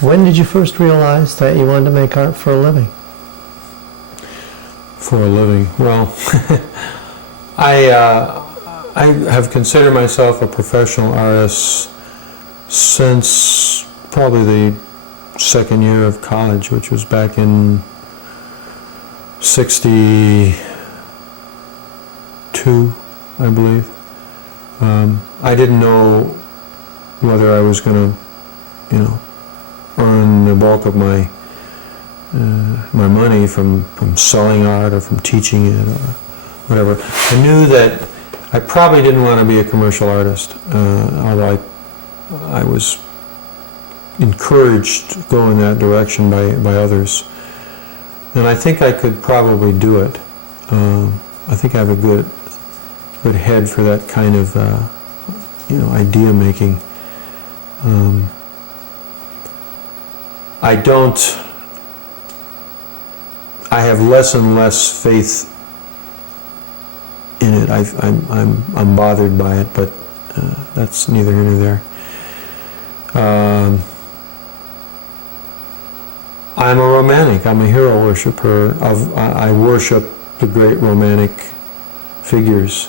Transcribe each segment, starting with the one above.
When did you first realize that you wanted to make art for a living? For a living? Well, I have considered myself a professional artist since probably the second year of college, which was back in '62, I believe. I didn't know whether I was going to, earn the bulk of my money from selling art or from teaching it or whatever. I knew that I probably didn't want to be a commercial artist, although I was encouraged to go in that direction by others. And I think I could probably do it. I think I have a good head for that kind of, idea making. I have less and less faith in it. I'm bothered by it, but that's neither here nor there. I'm a romantic. I'm a hero worshiper. I worship the great romantic figures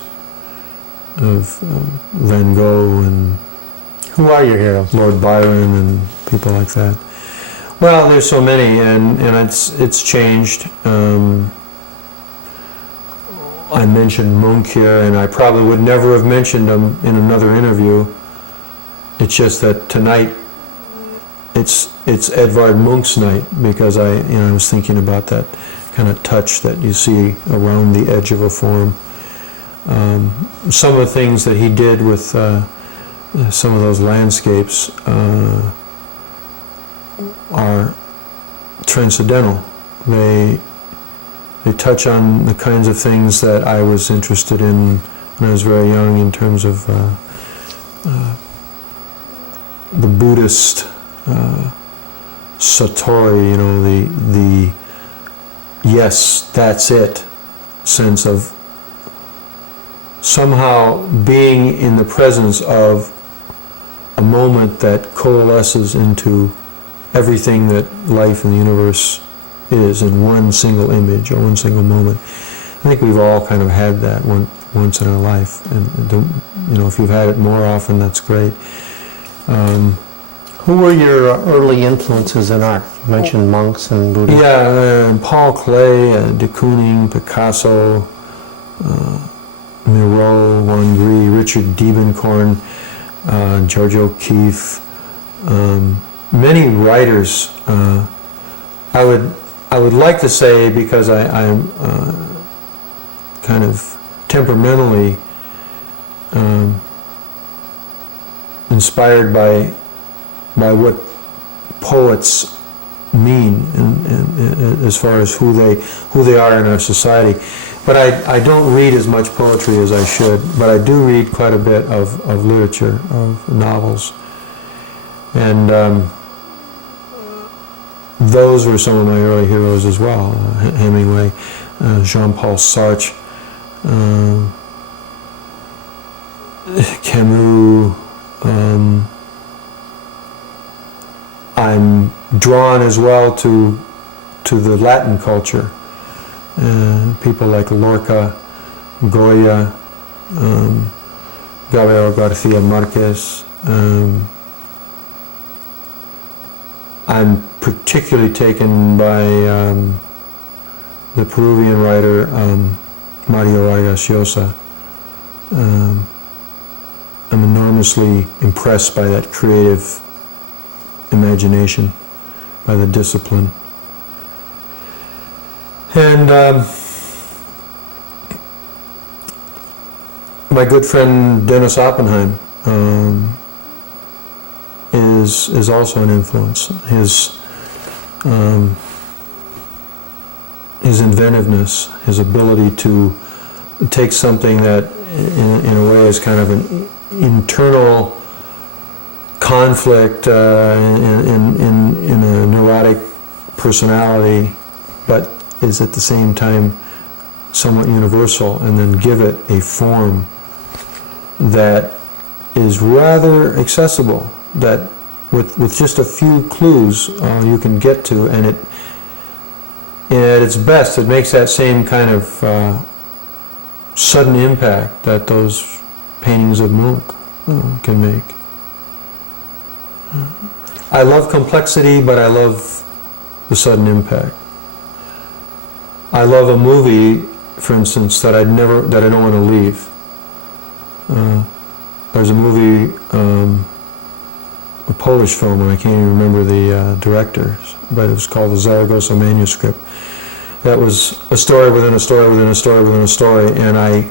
of Van Gogh and Who are your heroes? Lord Byron and people like that. Well, there's so many, and it's changed. I mentioned Munch here, and I probably would never have mentioned him in another interview. It's just that tonight it's Edvard Munch's night, because I was thinking about that kind of touch that you see around the edge of a form. Some of the things that he did with some of those landscapes are transcendental. They touch on the kinds of things that I was interested in when I was very young, in terms of the Buddhist satori, the yes, that's it sense of somehow being in the presence of a moment that coalesces into everything that life in the universe is in one single image or one single moment. I think we've all kind of had that once in our life, and if you've had it more often, that's great. Who were your early influences in art? You mentioned monks and Buddhists. Yeah, Paul Klee, de Kooning, Picasso, Miro, Juan Gris, Richard Diebenkorn, George O'Keeffe, many writers. I would like to say, because I'm kind of temperamentally inspired by what poets mean, and as far as who they are in our society. But I don't read as much poetry as I should, but I do read quite a bit of literature, of novels. And those were some of my early heroes as well. Hemingway, Jean-Paul Sartre, Camus. I'm drawn as well to the Latin culture. People like Lorca, Goya, Gabriel Garcia Marquez. I'm particularly taken by the Peruvian writer Mario Vargas Llosa. I'm enormously impressed by that creative imagination, by the discipline. And my good friend Dennis Oppenheim is also an influence. His inventiveness, his ability to take something that in a way is kind of an internal conflict in a neurotic personality, but is at the same time somewhat universal, and then give it a form that is rather accessible, that with just a few clues you can get to, and at its best, it makes that same kind of sudden impact that those paintings of Munch can make. I love complexity, but I love the sudden impact. I love a movie, for instance, that I don't want to leave. There's a movie, a Polish film, and I can't even remember the director, but it was called the Zaragoza Manuscript. That was a story within a story within a story within a story, and I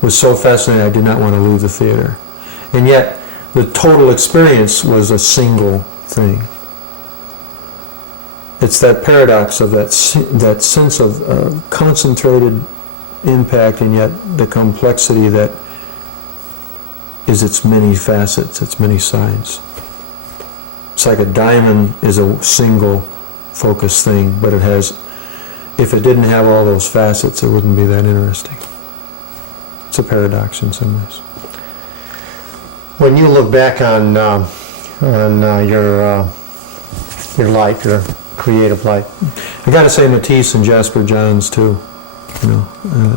was so fascinated I did not want to leave the theater. And yet, the total experience was a single thing. It's that paradox of that sense of concentrated impact, and yet the complexity that is its many facets, its many sides. It's like a diamond is a single focused thing, but it has, if it didn't have all those facets, it wouldn't be that interesting. It's a paradox in some ways. When you look back on your life, your creative life, I got to say Matisse and Jasper Johns too. You know,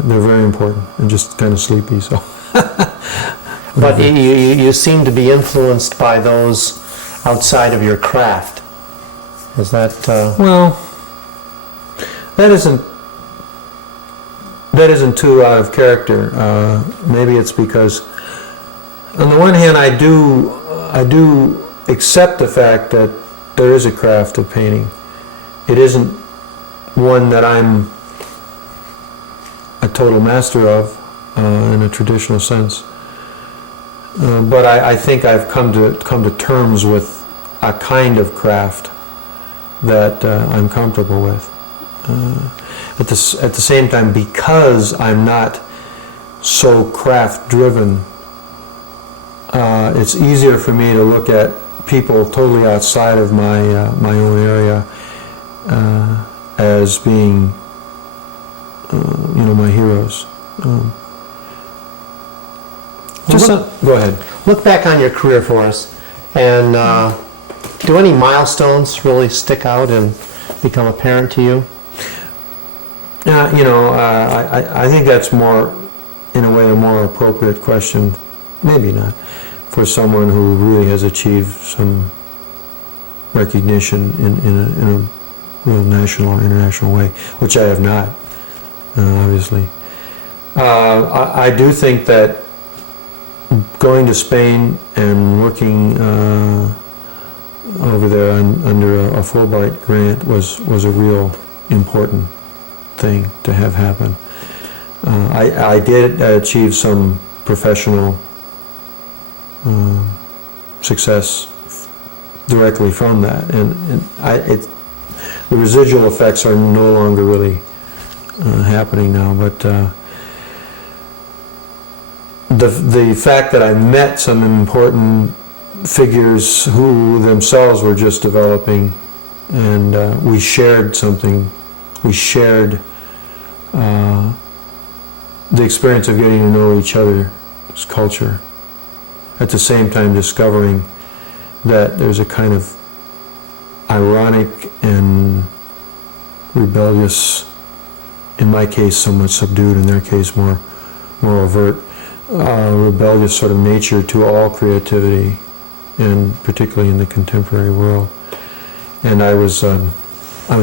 they're very important. I'm just kind of sleepy, so. but you seem to be influenced by those outside of your craft. Is that? Well, that isn't too out of character. Maybe it's because, on the one hand, I do accept the fact that there is a craft of painting. It isn't one that I'm a total master of in a traditional sense. But I think I've come to terms with a kind of craft that I'm comfortable with. At the same time, because I'm not so craft driven, it's easier for me to look at people totally outside of my own area as being my heroes. Go ahead. Look back on your career for us, and do any milestones really stick out and become apparent to you? I think that's more, in a way, a more appropriate question, maybe not, for someone who really has achieved some recognition in a real national or international way, which I have not, obviously. I do think that going to Spain and working over there under a Fulbright grant was a real important thing to have happen. I did achieve some professional success directly from that, and the residual effects are no longer really happening now, but the fact that I met some important figures who themselves were just developing, and we shared something. We shared the experience of getting to know each other's culture, at the same time discovering that there's a kind of ironic and rebellious, in my case somewhat subdued, in their case more overt, rebellious sort of nature to all creativity, and particularly in the contemporary world. And I was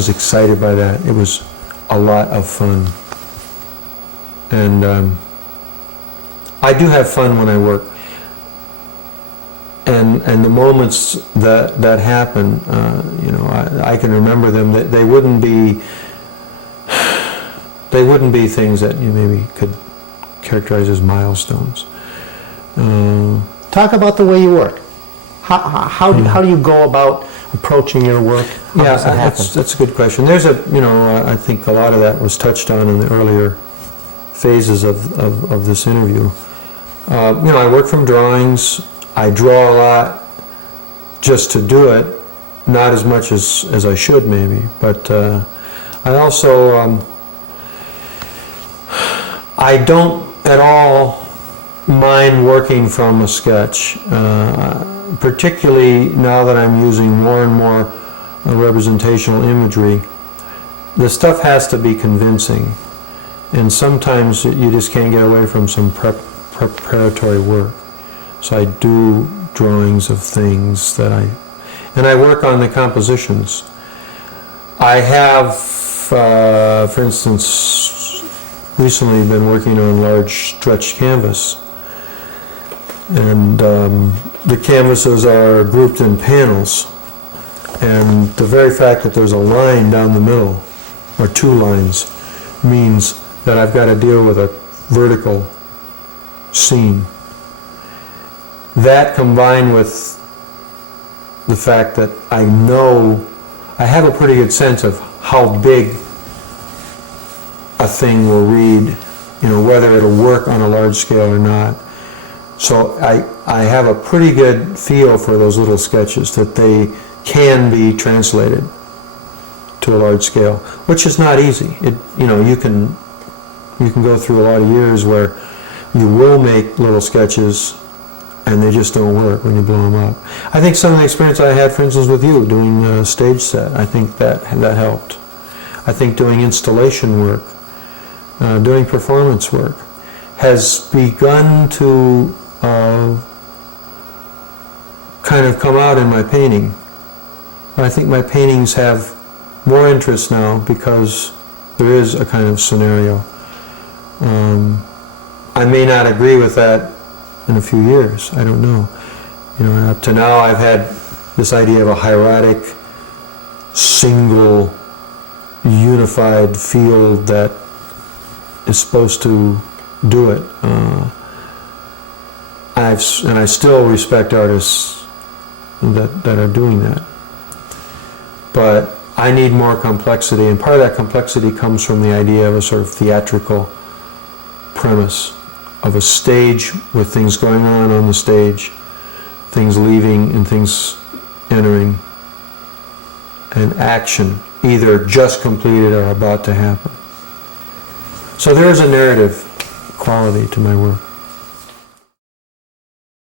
excited by that. It was a lot of fun. And I do have fun when I work. And the moments that happen, I can remember them. They wouldn't be things that you maybe could characterize as milestones. Talk about the way you work. How do you go about approaching your work? How does that happen? That's a good question. There's I think a lot of that was touched on in the earlier phases of this interview. I work from drawings. I draw a lot just to do it, not as much as I should maybe, but I also, I don't at all mind working from a sketch. particularly now that I'm using more and more representational imagery, the stuff has to be convincing. And sometimes you just can't get away from some preparatory work. So I do drawings of things and I work on the compositions. I have, for instance, recently been working on large stretched canvas. And the canvases are grouped in panels. And the very fact that there's a line down the middle, or two lines, means that I've got to deal with a vertical scene. That combined with the fact that I have a pretty good sense of how big a thing will read, whether it'll work on a large scale or not. So I have a pretty good feel for those little sketches, that they can be translated to a large scale, which is not easy. You can go through a lot of years where you will make little sketches and they just don't work when you blow them up. I think some of the experience I had, for instance, with you doing a stage set, I think that helped. I think doing installation work, doing performance work, has begun to kind of come out in my painting. I think my paintings have more interest now because there is a kind of scenario. I may not agree with that in a few years. I don't know. Up to now I've had this idea of a hieratic, single, unified field that is supposed to do it. And I still respect artists that are doing that. But I need more complexity, and part of that complexity comes from the idea of a sort of theatrical premise of a stage with things going on the stage, things leaving and things entering, and action either just completed or about to happen. So there is a narrative quality to my work.